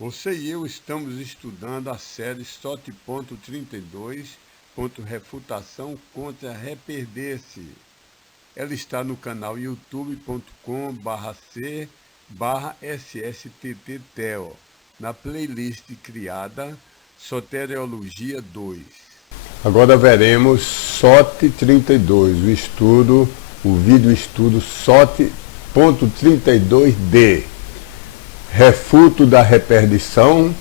Você e eu estamos estudando a série SOT.32, Refutação contra Reperder-se. Ela está no canal youtube.com/c/ssttteo, na playlist criada Soteriologia 2. Agora veremos SOT32, o vídeo estudo SOT.32D. Refuto da reperdição,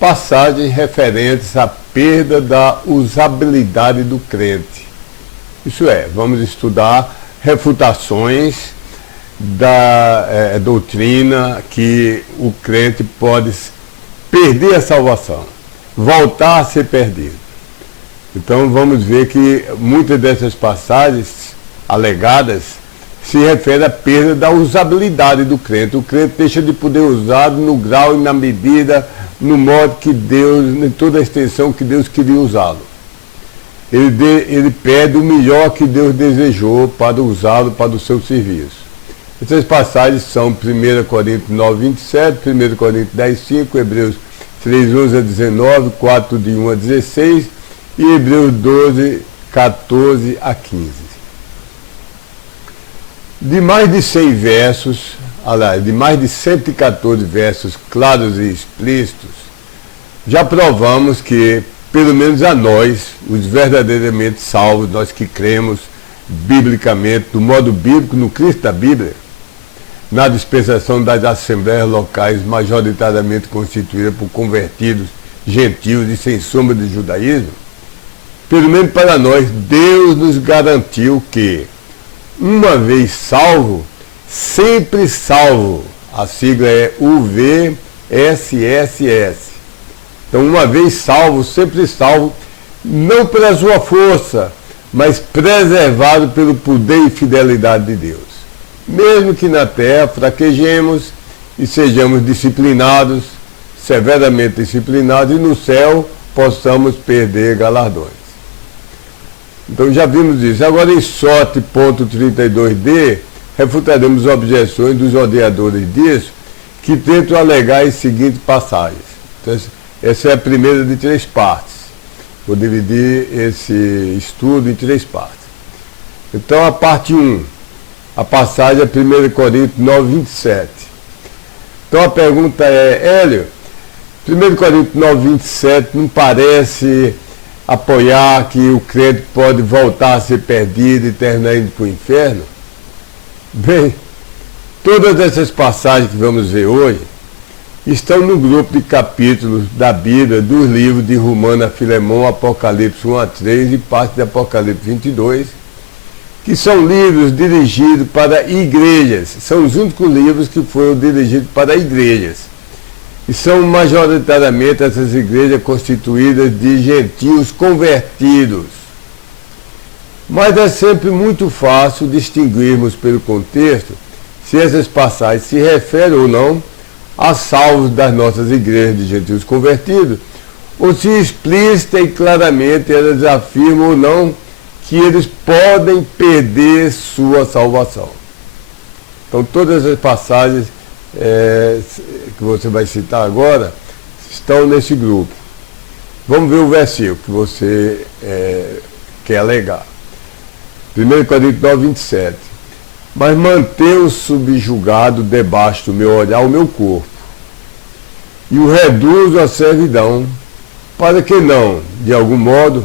passagens referentes à perda da usabilidade do crente. Isso é, vamos estudar refutações da doutrina que o crente pode perder a salvação, voltar a ser perdido. Então vamos ver que muitas dessas passagens alegadas se refere à perda da usabilidade do crente. O crente deixa de poder usar no grau e na medida, no modo que Deus, em toda a extensão que Deus queria usá-lo. Ele perde o melhor que Deus desejou para usá-lo para o seu serviço. Essas passagens são 1 Coríntios 9, 27, 1 Coríntios 10, 5, Hebreus 3, 11 a 19, 4, de 1 a 16 e Hebreus 12, 14 a 15. De mais de 100 versos, de mais de 114 versos claros e explícitos, já provamos que, pelo menos a nós, os verdadeiramente salvos, nós que cremos biblicamente, do modo bíblico, no Cristo da Bíblia, na dispensação das assembleias locais majoritariamente constituídas por convertidos, gentios e sem sombra de judaísmo, pelo menos para nós, Deus nos garantiu que, uma vez salvo, sempre salvo. A sigla é UVSSS. Então, uma vez salvo, sempre salvo, não pela sua força, mas preservado pelo poder e fidelidade de Deus. Mesmo que na terra fraquejemos e sejamos disciplinados, severamente disciplinados, e no céu possamos perder galardões. Então já vimos isso. Agora em SOT.32D, refutaremos objeções dos odiadores disso, que tentam alegar as seguintes passagens. Então, essa é a primeira de 3 partes. Vou dividir esse estudo em 3 partes. Então a parte 1, a passagem é 1 Coríntios 9, 27. Então a pergunta é, Hélio, 1 Coríntios 9, 27 não parece apoiar que o crente pode voltar a ser perdido e terminar indo para o inferno? Bem, todas essas passagens que vamos ver hoje estão no grupo de capítulos da Bíblia, dos livros de Romano a Filemão, Apocalipse 1 a 3 e parte de Apocalipse 22, que são livros dirigidos para igrejas. São os únicos livros que foram dirigidos para igrejas. E são majoritariamente essas igrejas constituídas de gentios convertidos. Mas é sempre muito fácil distinguirmos pelo contexto se essas passagens se referem ou não a salvos das nossas igrejas de gentios convertidos, ou se explícita e claramente elas afirmam ou não que eles podem perder sua salvação. Então todas as passagens que você vai citar agora, estão nesse grupo. Vamos ver o versículo que você quer alegar. 1 Coríntios 9, 27. Mas mantenho subjugado debaixo do meu olhar o meu corpo, e o reduzo à servidão, para que não, de algum modo,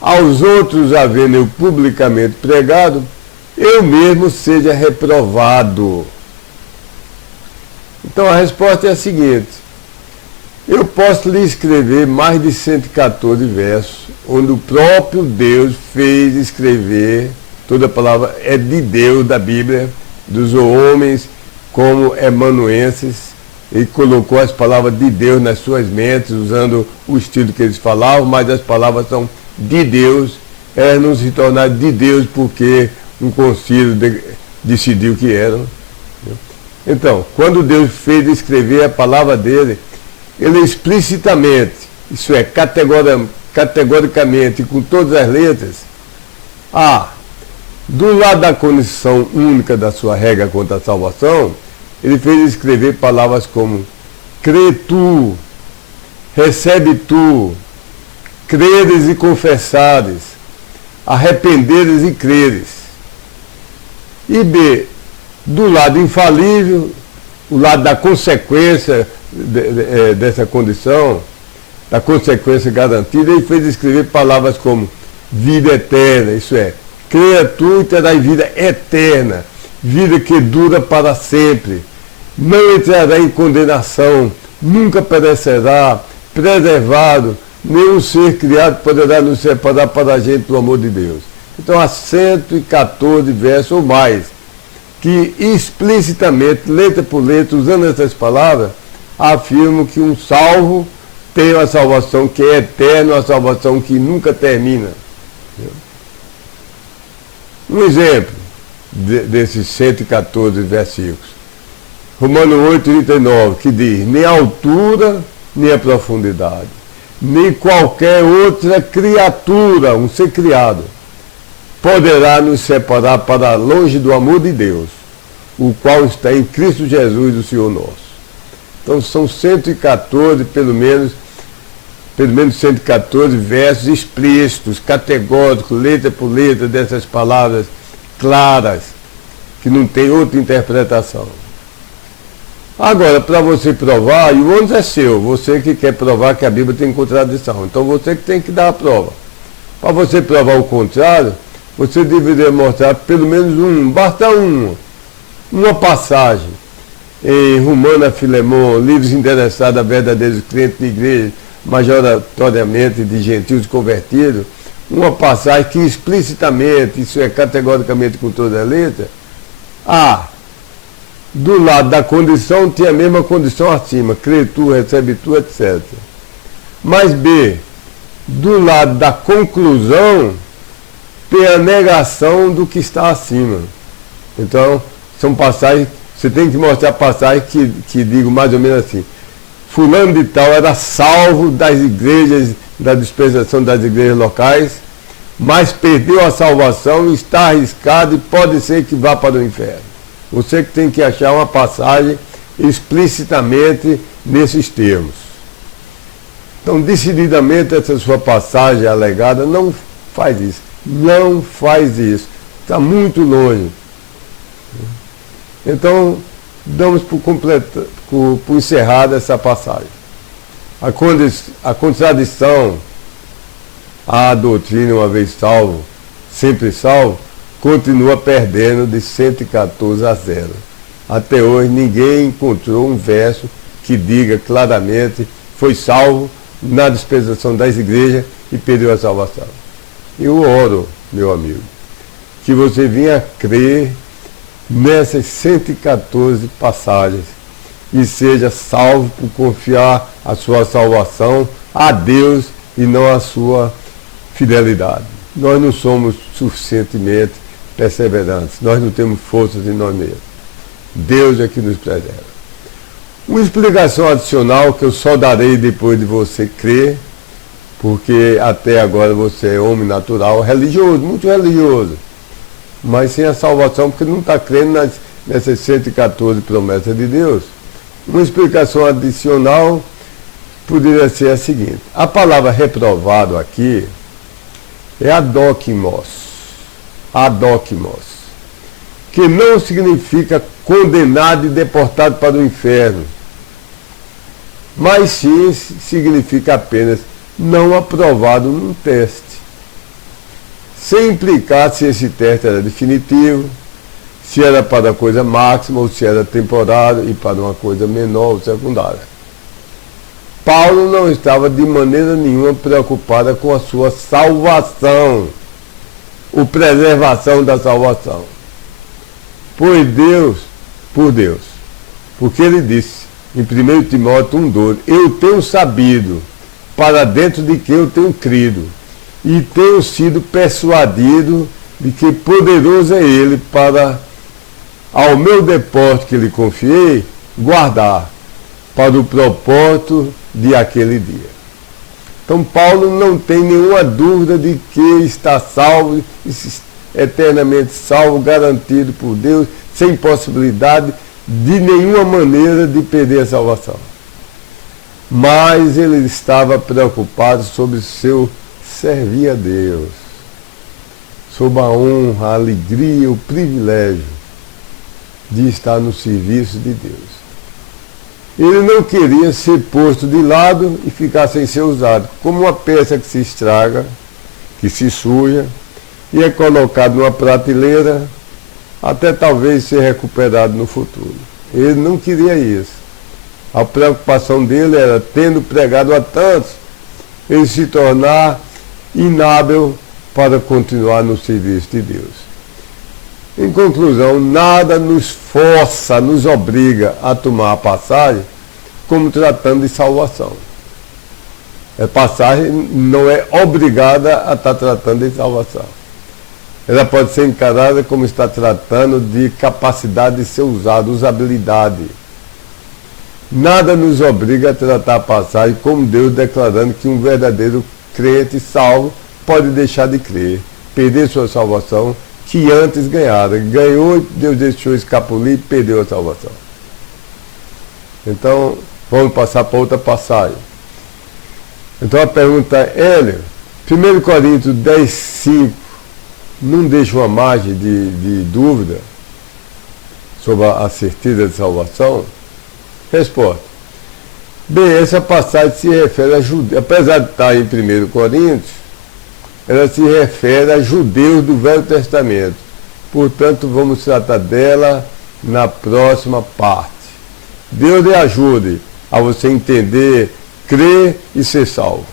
aos outros havendo eu publicamente pregado, eu mesmo seja reprovado. Então a resposta é a seguinte: eu posso lhe escrever mais de 114 versos, onde o próprio Deus fez escrever, toda a palavra é de Deus da Bíblia, dos homens como emanuenses, ele colocou as palavras de Deus nas suas mentes, usando o estilo que eles falavam, mas as palavras são de Deus, elas não se tornaram de Deus porque um concílio decidiu que eram. Então, quando Deus fez escrever a palavra dele, ele explicitamente, isso é, categoricamente, com todas as letras, do lado da condição única da sua regra contra a salvação, ele fez escrever palavras como crê tu, recebe tu, creres e confessares, arrependeres e creres. E B, do lado infalível, o lado da consequência dessa condição, da consequência garantida, ele fez escrever palavras como vida eterna, isso é, creia tu e terás vida eterna, vida que dura para sempre, não entrará em condenação, nunca perecerá, preservado, nenhum ser criado poderá nos separar para a gente do amor de Deus. Então há 114 versos ou mais, que explicitamente, letra por letra, usando essas palavras, afirmam que um salvo tem uma salvação que é eterna, uma salvação que nunca termina. Um exemplo desses 114 versículos. Romanos 8,39, que diz, nem a altura, nem a profundidade, nem qualquer outra criatura, um ser criado, poderá nos separar para longe do amor de Deus, o qual está em Cristo Jesus, o Senhor nosso. Então são 114, pelo menos 114 versos explícitos, categóricos, letra por letra, dessas palavras claras, que não tem outra interpretação. Agora, para você provar, e o ônus é seu, você que quer provar que a Bíblia tem contradição, então você que tem que dar a prova. Para você provar o contrário, você deveria mostrar pelo menos basta uma passagem em Romana Filemon, livros endereçados a verdadeiros crentes de igreja, majoratoriamente de gentios convertidos, uma passagem que explicitamente, isso é categoricamente com toda a letra, do lado da condição tem a mesma condição acima, crê tu, recebe tu, etc. Mas B, do lado da conclusão, tem a negação do que está acima. Então, são passagens, você tem que mostrar passagens que digam mais ou menos assim, fulano de tal era salvo das igrejas, da dispensação das igrejas locais, mas perdeu a salvação, está arriscado e pode ser que vá para o inferno. Você que tem que achar uma passagem explicitamente nesses termos. Então, decididamente, essa sua passagem alegada não faz isso. Não faz isso. Está muito longe. Então, damos por encerrada essa passagem. A contradição à doutrina, uma vez salvo, sempre salvo, continua perdendo de 114 a 0. Até hoje ninguém encontrou um verso que diga claramente foi salvo na dispensação das igrejas e perdeu a salvação. Eu oro, meu amigo, que você venha crer nessas 114 passagens e seja salvo por confiar a sua salvação a Deus e não a sua fidelidade. Nós não somos suficientemente perseverantes, nós não temos forças em nós mesmos. Deus é que nos preserva. Uma explicação adicional que eu só darei depois de você crer, porque até agora você é homem natural, religioso, muito religioso, mas sem a salvação, porque não está crendo nessas 114 promessas de Deus. Uma explicação adicional poderia ser a seguinte: a palavra reprovado aqui é adokimos, que não significa condenado e deportado para o inferno, mas sim significa apenas não aprovado num teste, sem implicar se esse teste era definitivo, se era para a coisa máxima ou se era temporário e para uma coisa menor ou secundária. Paulo não estava de maneira nenhuma preocupado com a sua salvação, ou preservação da salvação. Por Deus, porque ele disse em 1 Timóteo 1,12, eu tenho sabido para dentro de que eu tenho crido, e tenho sido persuadido de que poderoso é ele para, ao meu depósito que lhe confiei, guardar para o propósito de aquele dia. Então Paulo não tem nenhuma dúvida de que está salvo, eternamente salvo, garantido por Deus, sem possibilidade de nenhuma maneira de perder a salvação. mas ele estava preocupado sobre seu servir a Deus, sob a honra, a alegria, o privilégio de estar no serviço de Deus. Ele não queria ser posto de lado e ficar sem ser usado, como uma peça que se estraga, que se suja, e é colocado numa prateleira, até talvez ser recuperado no futuro. Ele não queria isso. A preocupação dele era, tendo pregado a tantos, ele se tornar inábil para continuar no serviço de Deus. Em conclusão, nada nos força, nos obriga a tomar a passagem como tratando de salvação. A passagem não é obrigada a estar tratando de salvação. Ela pode ser encarada como está tratando de capacidade de ser usado, usabilidade. Nada nos obriga a tratar a passagem como Deus declarando que um verdadeiro crente salvo pode deixar de crer, perder sua salvação, que antes ganhara. Ganhou, Deus deixou escapulir e perdeu a salvação. Então, vamos passar para outra passagem. Então a pergunta é, Hélio, 1 Coríntios 10, 5, não deixa uma margem de dúvida sobre a certeza de salvação? Resposta. Bem, essa passagem se refere a judeus, apesar de estar em 1 Coríntios, ela se refere a judeus do Velho Testamento. Portanto, vamos tratar dela na próxima parte. Deus lhe ajude a você entender, crer e ser salvo.